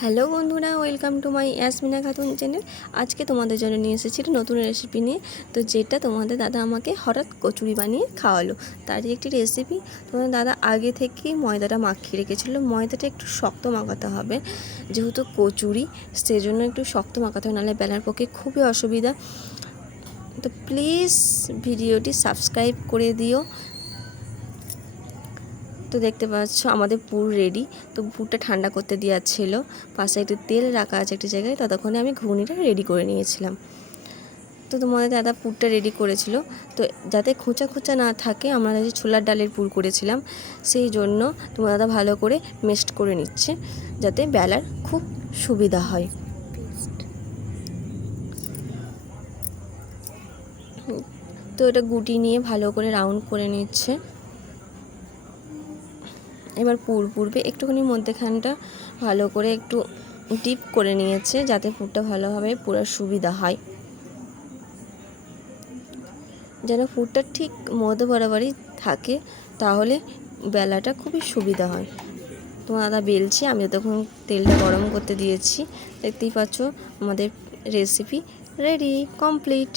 Hello বন্ধুরা, welcome to my Yasmina Khatun channel. আজকে তোমাদের জন্য নিয়ে এসেছি নতুন রেসিপি নিয়ে। তো যেটা তোমাদের দাদা আমাকে হঠাৎ কচুরি বানিয়ে খাওয়ালো, তারই একটি রেসিপি। তোমাদের দাদা আগে থেকেই ময়দাটা মাখিয়ে রেখেছিলো। ময়দাটা একটু শক্ত মাখাতে হবে, যেহেতু কচুরি, সেজন্য একটু শক্ত মাখাতে হবে, নাহলে বেলার পক্ষে খুবই অসুবিধা। তো প্লিজ ভিডিওটি সাবস্ক্রাইব করে দিও। তো দেখতে পাচ্ছ আমাদের পুর রেডি। তো পুরটা ঠান্ডা করতে দেওয়া ছিল, পাশে একটু তেল রাখা আছে একটি জায়গায়। ততক্ষণে আমি ঘুগনিটা রেডি করে নিয়েছিলাম। তো তোমাদের দাদা পুরটা রেডি করেছিল, তো যাতে খোঁচা খোঁচা না থাকে। আমরা যে ছোলার ডালের পুর করেছিলাম, সেই জন্য তোমার দাদা ভালো করে মেশড করে নিচ্ছে, যাতে বেলার খুব সুবিধা হয়। তো এটা গুটি নিয়ে ভালো করে রাউন্ড করে নিচ্ছে। এবার পুরবে একটুখানি মধ্যেখানটা ভালো করে একটু ডিপ করে নিয়েছে, যাতে পুরটা ভালোভাবে পুরার সুবিধা হয়, যেন পুরটা ঠিক মধ্য বরাবরই থাকে, তাহলে বেলাটা খুবই সুবিধা হয়। তোমার দাদা বেলছি, আমি তখন তেলটা গরম করতে দিয়েছি। দেখতেই পাচ্ছ আমাদের রেসিপি রেডি, কমপ্লিট।